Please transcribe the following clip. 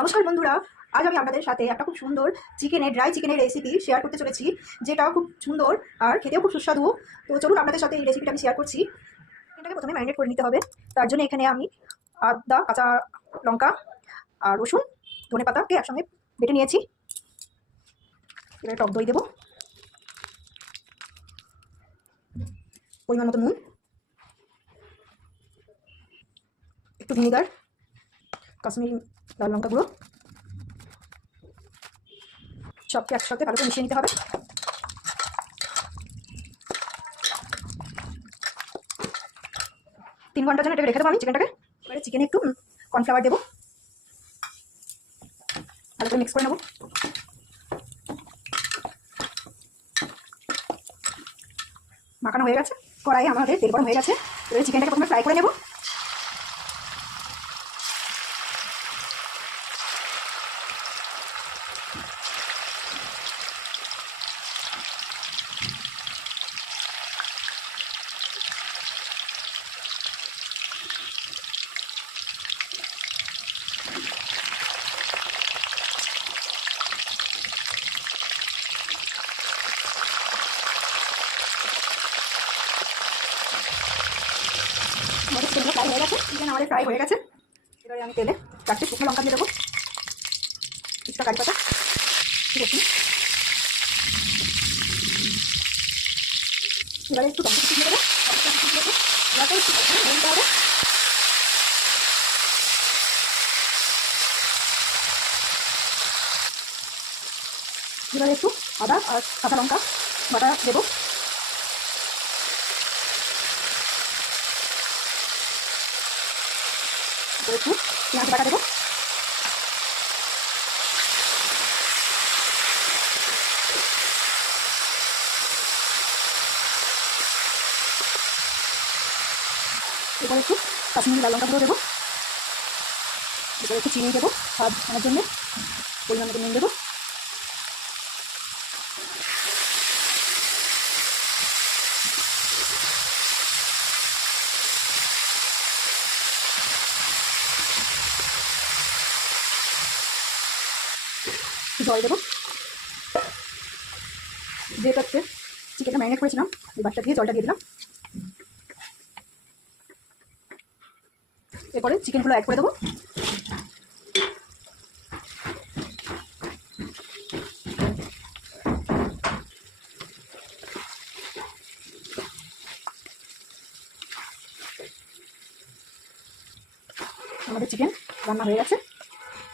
নমস্কার বন্ধুরা, আজ আমি আপনাদের সাথে একটা খুব সুন্দর ড্রাই চিকেনের রেসিপি শেয়ার করতে চলেছি, যেটা খুব সুন্দর আর খেতেও খুব সুস্বাদু। তো চলুন আপনাদের সাথে এই রেসিপিটা আমি শেয়ার করছি। এটাকে প্রথমে ম্যারিনেট করে নিতে হবে। তার জন্য এখানে আমি আদা, কাঁচা লঙ্কা আর রসুন, ধনেপাতাকে একসঙ্গে বেটে নিয়েছি। এবারে টক দই দেবো, পরিমাণ মতো নুন, একটু ভিনেগার, কাশ্মীরি লাল লঙ্কা গুঁড়ো, সবকে একসাথে ভালো করে মিশিয়ে নিতে হবে। 3 ঘন্টার জন্য এটাকে রেখে দেবো আমি চিকেনটাকে। এবারে চিকেনে একটু কর্নফ্লাওয়ার দেবো, ভালো করে মিক্স করে নেবো। মাখানো হয়ে গেছে, কড়াইয়ে আমাদের তেল গরম হয়ে গেছে। এবারে চিকেনটাকে প্রথমে ফ্রাই করে নেবো। আমাদের চিকেনগুলো ফ্রাই হয়ে গেছে, চিকেন আমাদের ফ্রাই হয়ে গেছে। এবারে আমি তেলে 4টে শুকনো লঙ্কা দিয়ে দেবো, কিছুটা কারি পাতা, রসুন। এবারে একটু টমেটো দিয়ে দেবো, এবারে একটু নিতে হবে। এবারে একটু আদা আর কাঁচা লঙ্কা বাটা দেবো। একটু পেঁয়াজ বাটা দেবো। এবার একটু কাশ্মীরি লাল লঙ্কা গুঁড়ো দেবো। এবার একটু চিনি দেবো স্বাদ আনার জন্য, পরিমাণ মতো নুন দেবো। জল দেবো, যেটা হচ্ছে চিকেনটা ম্যারিনেট করেছিলাম এই বাটিটা দিয়ে জলটা দিয়ে দিলাম। এরপরে চিকেনগুলো অ্যাড করে দেবো। আমাদের চিকেন রান্না হয়ে গেছে।